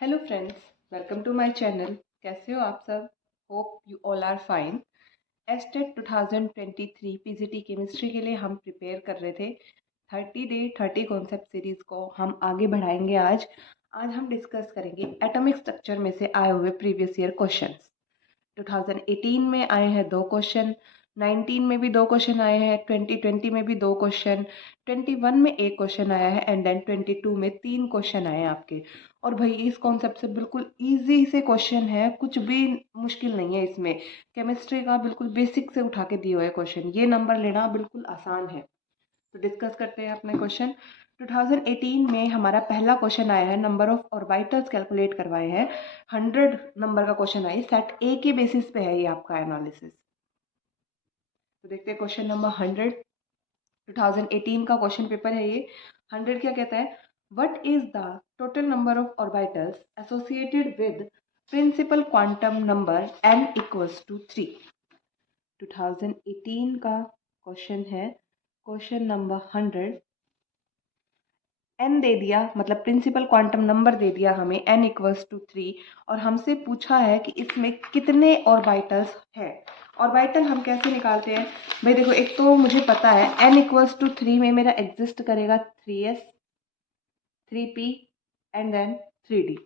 Hello friends, welcome to my channel. कैसे हो आप सब? Hope you all are fine. एस्टेट 2023 पीजीटी केमिस्ट्री के लिए हम प्रिपेयर कर रहे थे। 30 डे 30 कॉन्सेप्ट सीरीज़ को हम आगे बढ़ाएंगे। आज हम डिस्कस करेंगे एटॉमिक स्ट्रक्चर में से आए हुए प्रीवियस ईयर क्वेश्चंस। 2018 में आए हैं 2 क्वेश्चन, 19 में भी 2 क्वेश्चन आए हैं, 2020 में भी 2 क्वेश्चन, 21 में 1 क्वेश्चन आया है एंड देन 22 में 3 क्वेश्चन आए हैं आपके। और भाई इस कॉन्सेप्ट से बिल्कुल इजी से क्वेश्चन है, कुछ भी मुश्किल नहीं है इसमें। केमिस्ट्री का बिल्कुल बेसिक से उठा के दिए हुए क्वेश्चन, ये नंबर लेना बिल्कुल आसान है। तो डिस्कस करते हैं अपने क्वेश्चन। 2018 में हमारा पहला क्वेश्चन आया है, नंबर ऑफ ऑर्बिटल्स कैलकुलेट करवाए हैं। 100 नंबर का क्वेश्चन है, सेट ए के बेसिस पे है ये आपका एनालिसिस। तो देखते हैं क्वेश्चन नंबर 100। 2018 का क्वेश्चन पेपर है ये। 100 क्या कहता है? What is the total number of orbitals associated with principal quantum number n equals to 3। 2018 का क्वेश्चन है, क्वेश्चन नंबर 100। n दे दिया, मतलब प्रिंसिपल क्वांटम नंबर दे दिया हमें n इक्वल्स टू 3, और हमसे पूछा है कि इसमें कितने ऑर्बिटल्स है। ऑर्बिटल हम कैसे निकालते हैं? भाई देखो, एक तो मुझे पता है n इक्वल्स टू 3 में मेरा एग्जिस्ट करेगा 3s 3p and then 3d।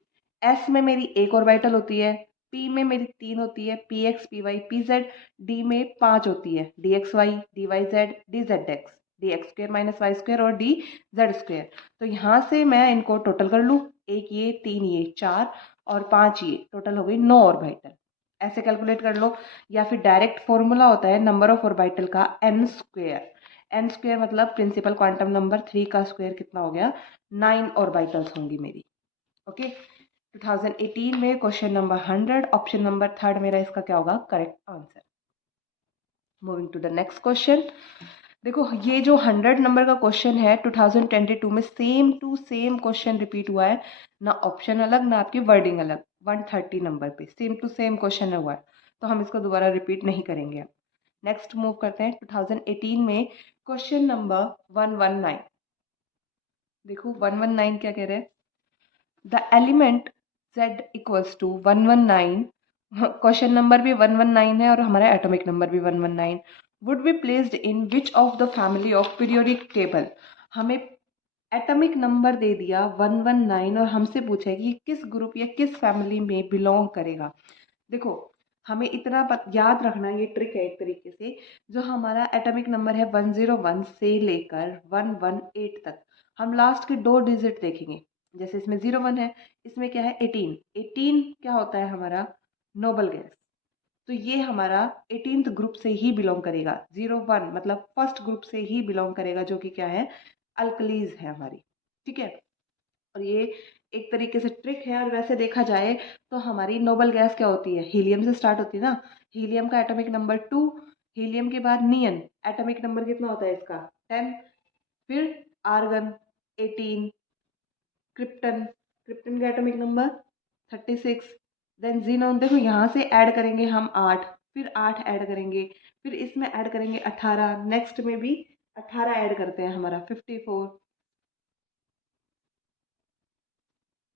s में मेरी एक ऑर्बिटल होती है, p में मेरी 3 होती है, px py pz, d में 5 होती है, dxy dyz dzx dx square minus Y square और डी जेड स्क्र। तो यहाँ से मैं इनको टोटल कर लूँ, एक ये, 3 ये, 4 और 5 ये, टोटल हो गई 9 ऑर्बिटल। ऐसे कैलकुलेट कर लो, या फिर डायरेक्ट फॉर्मूला होता है नंबर ऑफ ऑर्बिटल का n स्क्वेयर। n स्क्वेयर मतलब प्रिंसिपल क्वांटम नंबर 3 का स्क्वेयर कितना हो गया? 9 ऑर्बिटल्स होंगी मेरी। ओके। 2018 में क्वेश्चन नंबर 100, ऑप्शन नंबर 3 मेरा इसका क्या होगा correct answer. Moving to the next question. देखो, ये जो 100 नंबर का क्वेश्चन है 2022 में same to same question repeat हुआ है, ना ऑप्शन अलग ना आपकी वर्डिंग अलग। 130 नंबर पे सेम टू सेम क्वेश्चन हुआ है, तो हम इसको दोबारा रिपीट नहीं करेंगे। नेक्स्ट मूव करते हैं 2018 में क्वेश्चन नंबर 119। देखो 119 क्या कह रहे हैं? The element z equals to 119, question number भी 119 है और हमारा एटॉमिक नंबर भी 119, would be placed in which of the family of periodic table. हमें एटॉमिक नंबर दे दिया 119 और हमसे पूछा है कि किस ग्रुप या किस फैमिली में बिलोंग करेगा। देखो, हमें इतना याद रखना, ये ट्रिक है एक तरीके से। जो हमारा एटॉमिक नंबर है 101 से लेकर 118 तक, हम लास्ट के 2 डिजिट देखेंगे। जैसे इसमें 01 है, इसमें क्या है 18। 18 क्या होता है हमारा? Noble gas. तो ये हमारा 18th ग्रुप से ही बिलोंग करेगा। 01 मतलब फर्स्ट ग्रुप से ही बिलोंग करेगा, जो कि क्या है? अल्कलीज है हमारी। ठीक है। और ये एक तरीके से ट्रिक है, और वैसे देखा जाए तो हमारी नोबल गैस क्या होती है? हीलियम से स्टार्ट होती है ना। हीलियम का एटॉमिक नंबर 2, हीलियम के बाद नियन, एटॉमिक नंबर कितना होता है इसका? 10। फिर आर्गन 18, क्रिप्टन, क्रिप्टन का एटॉमिक नंबर 36। देन जीनोन, देखो यहाँ से ऐड करेंगे हम 8, फिर 8 ऐड करेंगे, फिर इसमें ऐड करेंगे 18, नेक्स्ट में भी 18 ऐड करते हैं, हमारा 54।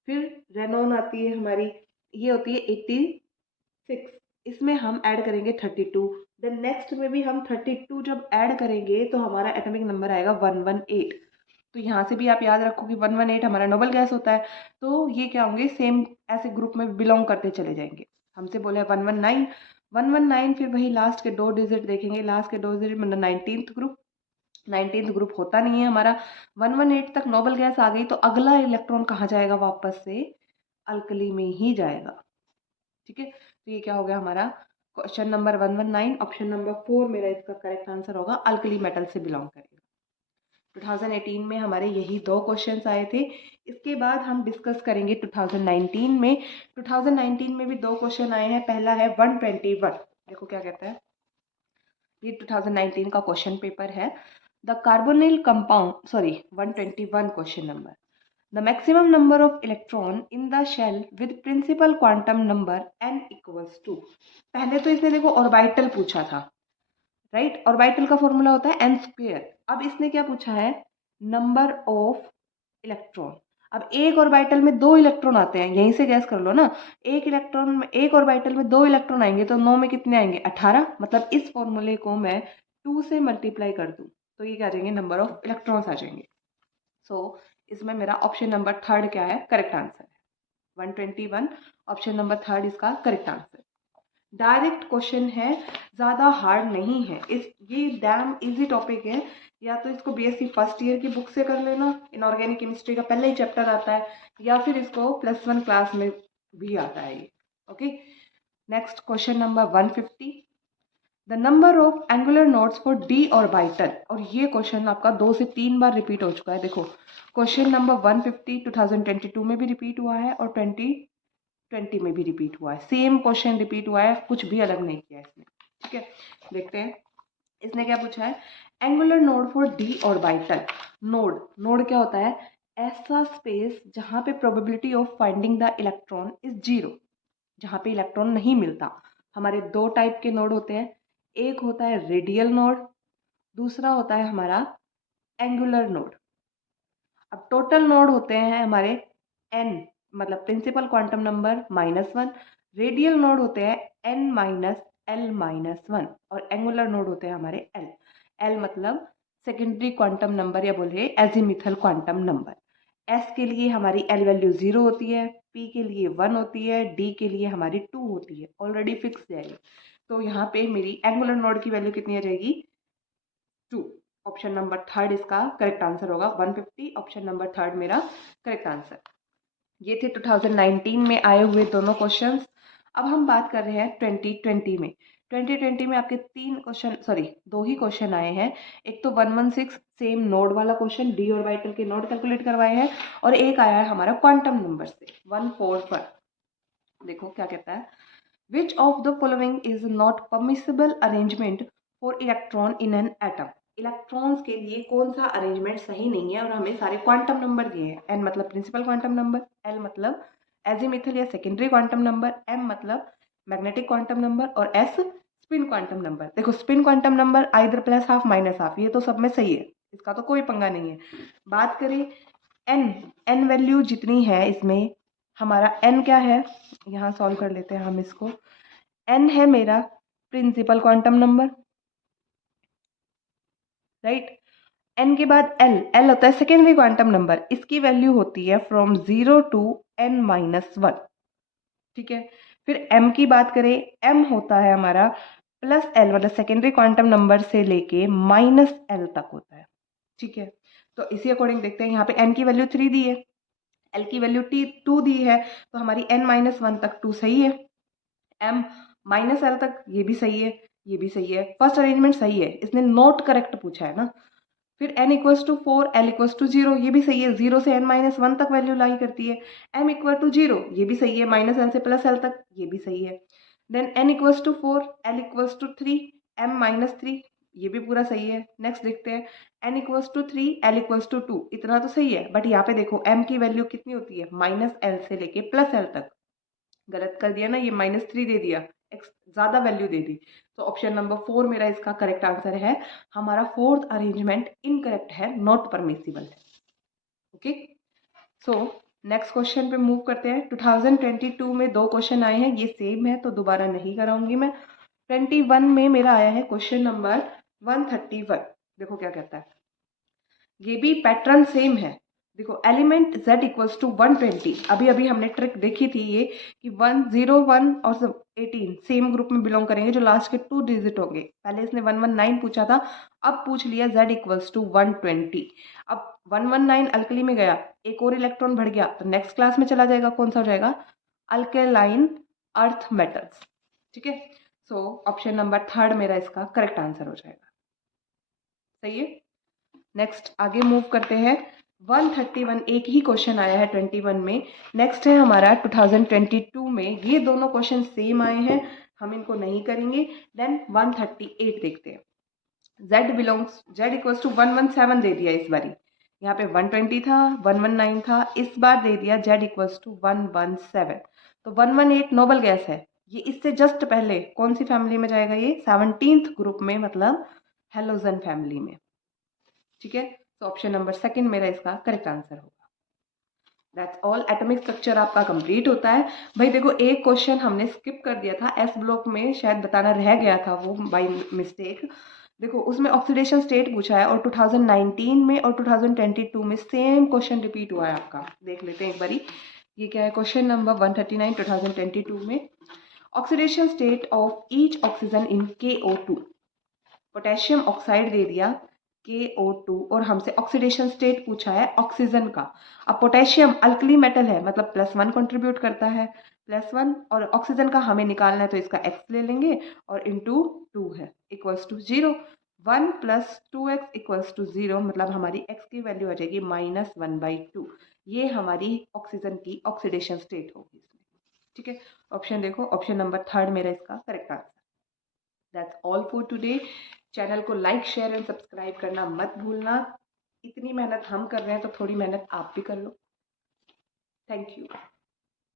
फिर रेनॉन आती है हमारी, ये होती है 86, इसमें हम ऐड करेंगे 32। देन नेक्स्ट में भी हम 32 जब ऐड करेंगे तो हमारा एटॉमिक नंबर आएगा 118। तो यहाँ से भी आप याद रखो कि 118 हमारा नोबल गैस होता है। तो ये क्या होंगे? सेम ऐसे ग्रुप में बिलोंग करते चले जाएंगे। हमसे बोले 119, 119, फिर वही लास्ट के 2 डिजिट देखेंगे, लास्ट के 2 डिजिट मतलब 19th ग्रुप। 19th ग्रुप होता नहीं है हमारा। 118 तक नोबल गैस आ गई तो अगला इलेक्ट्रॉन कहाँ जाएगा? वापस से अल्कली में ही जाएगा। ठीक है। तो ये क्या हो गया हमारा क्वेश्चन नंबर 119, ऑप्शन नंबर 4 मेरा इसका करेक्ट आंसर होगा, अल्कली मेटल से बिलोंग करेगा। 2018 में हमारे यही 2 क्वेश्चंस आए थे। इसके बाद हम डिस्कस करेंगे 2019 में। 2019 में भी 2 क्वेश्चन आए हैं। पहला है 121, देखो क्या कहता है। ये 2019 का क्वेश्चन पेपर है। The carbonyl compound, sorry 121 question number. The maximum number of electron in the shell with principal quantum number n equals to. पहले तो इसने देखो ऑर्बिटल पूछा था, राइट? ऑर्बिटल का फॉर्मूला होता है n स्क्वेयर। अब इसने क्या पूछा है? Number of electron. अब एक ऑर्बिटल में 2 इलेक्ट्रॉन आते हैं, यहीं से गैस कर लो ना। एक ऑर्बिटल में 2 इलेक्ट्रॉन आएंगे तो 9 में कितने आएंगे? 18। मतलब इस फॉर्मूले को मैं 2 से मल्टीप्लाई कर दूं तो ये क्या आ जाएंगे? नंबर ऑफ इलेक्ट्रॉन्स आ जाएंगे। सो इसमें मेरा ऑप्शन नंबर थर्ड क्या है? करेक्ट आंसर है 121। ऑप्शन नंबर थर्ड इसका करेक्ट आंसर। डायरेक्ट क्वेश्चन है, ज़्यादा हार्ड नहीं है। ये डैम इजी टॉपिक है, या तो इसको बीएससी फर्स्ट ईयर की बुक से कर लेना, इनऑर्गेनिक केमिस्ट्री का पहले ही चैप्टर आता है, या फिर इसको +1 क्लास में भी आता है ये। Okay, next question number 150। The number of angular nodes for D orbital. और ये क्वेश्चन आपका 2 से 3 बार रिपीट हो चुका है। देखो, क्वेश्चन नंबर 150 2022 में भी रिपीट हुआ है और 2020 में भी रिपीट हुआ है। सेम क्वेश्चन रिपीट हुआ है, कुछ भी अलग नहीं किया इसने। ठीक है, देखते हैं इसने क्या पूछा है। Angular node for D orbital. Node क्या होता है? ऐसा स्पेस जहां पे probability of finding the electron is 0, जहां पे इलेक्ट्रॉन नहीं मिलता। हमारे 2 टाइप के नोड होते हैं, एक होता है रेडियल नोड, दूसरा होता है हमारा एंगुलर नोड। अब टोटल नोड होते हैं हमारे n, मतलब principal quantum number -1। Radial node होते हैं n-l-1 और एंगुलर नोड होते हैं हमारे l मतलब सेकेंडरी क्वांटम नंबर, या बोलिए एजीमिथल क्वांटम नंबर। s के लिए हमारी l वैल्यू 0 होती है, p के लिए 1 होती है, d के लिए हमारी 2 होती है। ऑलरेडी फिक्स है ये। तो यहाँ पे मेरी एंगुलर नोड की वैल्यू कितनी आ जाएगी? 2। ऑप्शन नंबर थर्ड इसका करेक्ट आंसर होगा 150। ऑप्शन नंबर थर्ड मेरा करेक्ट आंसर। ये थे 2019 में आए हुए दोनों क्वेश्चंस। अब हम बात कर रहे हैं 2020 में। 2020 में आपके 2 ही क्वेश्चन आए हैं। एक तो 116 सेम नोड वाला क्वेश्चन, डी ऑर्बिटल के नोड कैलकुलेट करवाए हैं, और एक आया है हमारा क्वांटम नंबर से 144। देखो क्या कहता है। विच of the following is not permissible arrangement for electron in an atom. Electrons के लिए कौन सा अरेंजमेंट सही नहीं है, और हमें सारे क्वांटम नंबर दिए हैं। एन मतलब प्रिंसिपल क्वांटम नंबर, एल मतलब एजीमिथल या सेकेंडरी क्वांटम नंबर, एम मतलब मैग्नेटिक क्वांटम नंबर, और एस स्पिन क्वांटम नंबर। देखो, स्पिन क्वांटम नंबर आइदर +½ -½ ये तो सब में सही है, इसका तो कोई पंगा नहीं है। बात करें एन वैल्यू जितनी है इसमें, हमारा एन क्या है, यहाँ सॉल्व कर लेते हैं हम इसको। एन है मेरा principal quantum number, right. N के बाद एल होता है सेकेंडरी क्वांटम नंबर, इसकी वैल्यू होती है फ्रॉम 0 to n-1। ठीक है, फिर एम की बात करें, एम होता है हमारा +L मतलब सेकेंडरी क्वांटम नंबर से लेके -L तक होता है। ठीक है, तो इसी अकॉर्डिंग देखते हैं। यहाँ पे एन की वैल्यू 3 दी है, एल की वैल्यू 2 दी है, तो हमारी n-1 तक 2 सही है। एम -L तक ये भी सही है, ये भी सही है। फर्स्ट अरेंजमेंट सही है, इसने नोट करेक्ट पूछा है ना। फिर n = 4, l = 0, ये भी सही है। 0 से n-1 तक वैल्यू लाई करती है। m = 0, ये भी सही है। -L से +L तक, ये भी सही है। देन n = 4, l = 3, m-3, ये भी पूरा सही है। नेक्स्ट देखते हैं, n = 3, l = 2, इतना तो सही है। बट यहाँ पे देखो m की वैल्यू कितनी होती है? -L से लेके +L तक। गलत कर दिया ना, ये -3 दे दिया, ज़्यादा वैल्यू दे दी। तो ऑप्शन नंबर 4 मेरा इसका करेक्ट आंसर है। हमारा फोर्थ अरेंजमेंट इनकरेक्ट है, नॉट परमिसिबल है। ओके, सो नेक्स्ट क्वेश्चन पे मूव करते हैं। 2022 में 2 क्वेश्चन आए हैं, ये सेम है तो दोबारा नहीं कराऊंगी मैं। 21 में मेरा आया है क्वेश्चन नंबर 131। देखो क्या कहता है, ये भी पैटर्न सेम है। देखो, एलिमेंट z = 120। अभी अभी हमने ट्रिक देखी थी ये कि 101 और 18 सेम ग्रुप में बिलोंग करेंगे, जो लास्ट के 2 डिजिट होंगे। पहले इसने 119 पूछा था, अब पूछ लिया z = 120। अब 119 अल्कली में गया, एक और इलेक्ट्रॉन बढ़ गया, तो नेक्स्ट क्लास में चला जाएगा, कौन सा हो जाएगा? Alkaline earth metals. ठीक है, सो ऑप्शन नंबर थर्ड मेरा इसका करेक्ट आंसर हो जाएगा। सही है, नेक्स्ट आगे मूव करते हैं। 131 एक ही क्वेश्चन आया है 21 में। नेक्स्ट है हमारा 2022 में, ये दोनों क्वेश्चन सेम आए हैं, हम इनको नहीं करेंगे। देन 138 देखते हैं। z = 117 दे दिया इस बारी। यहाँ पे 120 था, 119 था, इस बार दे दिया z = 117। तो 118 नोबल गैस है, ये इससे जस्ट पहले कौन सी फैमिली में जाएगा? ये 17th ग्रुप में, मतलब हेलोजन फैमिली में। ठीक है, तो ऑप्शन नंबर सेकंड मेरा इसका करेक्ट आंसर होगा। That's all. एटॉमिक स्ट्रक्चर आपका कंप्लीट होता है। भाई देखो, एक क्वेश्चन हमने स्किप कर दिया था, एस ब्लॉक में शायद बताना रह गया था वो बाय मिस्टेक। देखो उसमें ऑक्सीडेशन स्टेट पूछा है और 2019 में और 2022 में सेम क्वेश्चन रिपीट हुआ है आपका। देख लेते हैं एक बारी, ये क्या है। क्वेश्चन नंबर 139 2022 में, oxidation state of each oxygen in KO2। Potassium oxide दे दिया KO2 और हमसे ऑक्सीडेशन स्टेट पूछा है ऑक्सीजन का। अब पोटेशियम अल्कली मेटल है, मतलब +1 कंट्रीब्यूट करता है, +1, और ऑक्सीजन का हमें निकालना है तो इसका x ले लेंगे और इंटू 2 है equals to 0। 1 + 2x equals to 0, मतलब हमारी x की वैल्यू आ जाएगी -1/2। ये हमारी ऑक्सीजन की ऑक्सीडेशन स्टेट होगी इसमें। ठीक है, ऑप्शन देखो, ऑप्शन नंबर 3 मेरा इसका correct answer. That's all for today. Channel को लाइक शेयर एंड सब्सक्राइब करना मत भूलना। इतनी मेहनत हम कर रहे हैं तो थोड़ी मेहनत आप भी कर लो। Thank you.